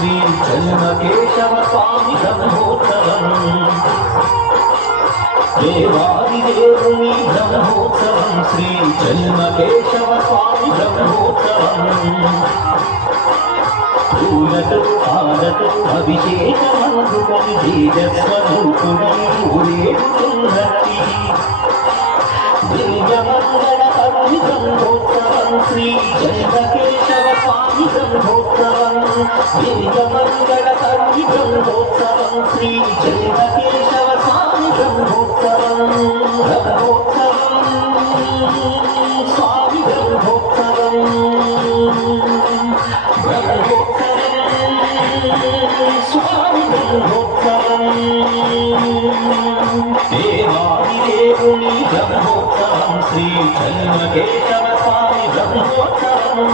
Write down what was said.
శ్రీ చెన్నకేశవ స్వామి బ్రహ్మోత్సవం దేవాదిదేవుని బ్రహ్మోత్సవం శ్రీ చెన్నకేశవ స్వామి బ్రహ్మోత్సవం పూలతో పాలతో అభిషేకమందుకొని తేజస్వరూపుడని ఊరేగుతున్నది దివ్యమంగళ కవి బ్రహ్మోత్సవం శ్రీ చెన్నకేశవ స్వామి బ్రహ్మోత్సవం దివ్యమంగళ కవి బ్రహ్మోత్సవం శ్రీ చెన్నకేశవ స్వామి బ్రహ్మోత్సవం బ్రహ్మోత్సవం స్వామి బ్రహ్మోత్సవం స్వామి బ్రహ్మోత్సవం దేవాదిదేవుని బ్రహ్మోత్సవం శ్రీ చెన్నకేశవ స్వామి బ్రహ్మోత్సవం